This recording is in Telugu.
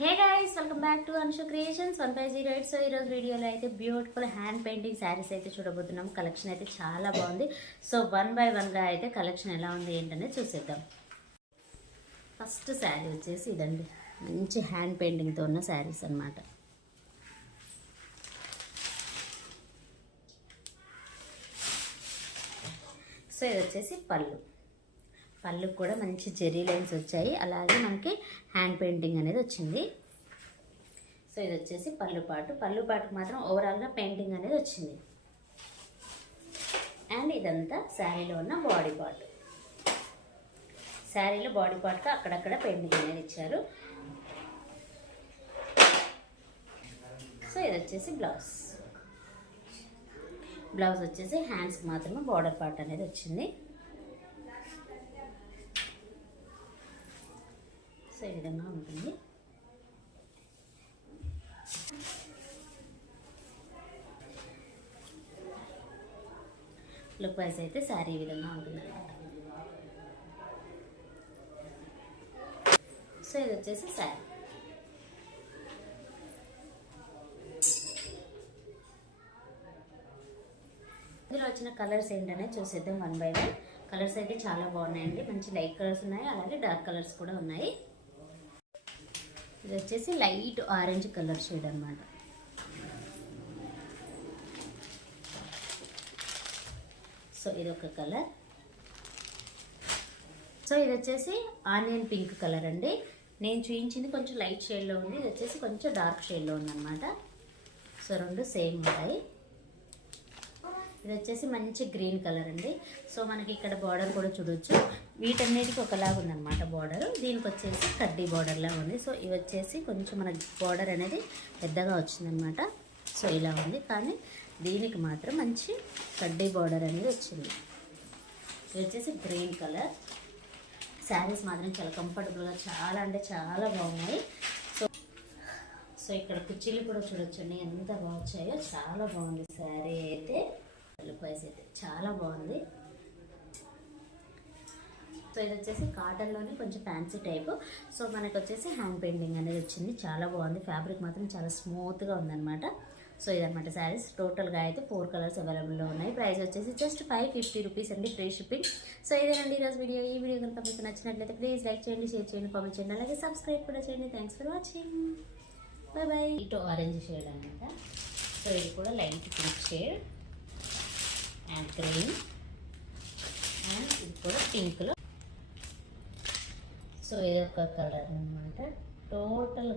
Hey guys, welcome back to Anshu creations 1508. So ఈరోజు వీడియోలో అయితే బ్యూటిఫుల్ హ్యాండ్ పెయింటింగ్ శారీస్ అయితే చూడబోతున్నాం. కలెక్షన్ అయితే చాలా బాగుంది. సో 1 by 1గా అయితే కలెక్షన్ ఎలా ఉంది ఏంటనేది చూసేద్దాం. ఫస్ట్ శారీ వచ్చేసి ఇదండి, మంచి హ్యాండ్ పెయింటింగ్తో ఉన్న శారీస్ అన్నమాట. సో ఇది వచ్చేసి పళ్ళు కూడా మంచి జెరీ లైన్స్ వచ్చాయి, అలాగే మనకి హ్యాండ్ పెయింటింగ్ అనేది వచ్చింది. సో ఇది వచ్చేసి పళ్ళు పాటుకు మాత్రం ఓవరాల్గా పెయింటింగ్ అనేది వచ్చింది. అండ్ ఇదంతా శారీలో ఉన్న బాడీ పార్ట్. శారీలో బాడీ పార్ట్కి అక్కడక్కడ పెయింటింగ్ అనేది ఇచ్చారు. సో ఇది వచ్చేసి బ్లౌజ్ వచ్చేసి హ్యాండ్స్కి మాత్రమే బార్డర్ పార్ట్ అనేది వచ్చింది. సో ఈ విధంగా ఉంటుంది. లుక్ వైజ్ అయితే శారీ ఈ విధంగా ఉంటుంది అన్నమాట. సో ఇది వచ్చేసి శారీ. ఇందులో వచ్చిన కలర్స్ ఏంటనే చూసేద్దాం 1 by 1. కలర్స్ అయితే చాలా బాగున్నాయండి. మంచి లైట్ కలర్స్ ఉన్నాయి, అలాగే డార్క్ కలర్స్ కూడా ఉన్నాయి. ఇది వచ్చేసి లైట్ ఆరెంజ్ కలర్ షేడ్ అన్నమాట. సో ఇది ఒక కలర్. సో ఇది వచ్చేసి ఆనియన్ పింక్ కలర్ అండి. నేను చూపించింది కొంచెం లైట్ షేడ్లో ఉంది, ఇది వచ్చేసి కొంచెం డార్క్ షేడ్లో ఉందన్నమాట. సో రెండు సేమ్ ఉంటాయి. ఇది వచ్చేసి మంచి గ్రీన్ కలర్ అండి. సో మనకి ఇక్కడ బార్డర్ కూడా చూడొచ్చు, వీటన్నిటికీ ఒకలాగా ఉందన్నమాట బార్డర్. దీనికి వచ్చేసి కడ్డీ బార్డర్లా ఉంది. సో ఇవి వచ్చేసి కొంచెం మన బార్డర్ అనేది పెద్దగా వచ్చిందనమాట. సో ఇలా ఉంది, కానీ దీనికి మాత్రం మంచి కడ్డీ బార్డర్ అనేది వచ్చింది. ఇది వచ్చేసి గ్రీన్ కలర్. శారీస్ మాత్రం చాలా కంఫర్టబుల్గా, చాలా అంటే చాలా బాగున్నాయి. సో ఇక్కడ కుర్చీలు కూడా చూడొచ్చండి, ఎంత బాగా వచ్చాయో. చాలా బాగుంది శారీ అయితే. లుక్ వైజ్ అయితే చాలా బాగుంది. సో ఇది వచ్చేసి కాటన్లోనే కొంచెం ఫ్యాన్సీ టైపు. సో మనకు వచ్చేసి హ్యాండ్ పెయింటింగ్ అనేది వచ్చింది. చాలా బాగుంది. ఫ్యాబ్రిక్ మాత్రం చాలా స్మూత్గా ఉందన్నమాట. సో ఇదన్నమాట శారీస్. టోటల్గా అయితే 4 కలర్స్ అవైలబుల్లో ఉన్నాయి. ప్రైస్ వచ్చేసి జస్ట్ 550 రూపీస్ అండి, ఫ్రీ షిప్పింగ్. సో ఇదేనండి ఈరోజు వీడియో. ఈ వీడియో కనుక మీకు నచ్చినట్లయితే ప్లీజ్ లైక్ చేయండి, షేర్ చేయండి, కామెంట్ చేయండి, అలాగే సబ్స్క్రైబ్ కూడా చేయండి. Thanks for watching. Bye bye. ఇటు ఆరెంజ్ షేడ్ అనమాట. సో ఇది కూడా light pink shade and green, and ఇది కూడా పింక్లో. సో ఇది ఒక కలర్ అనమాట. టోటల్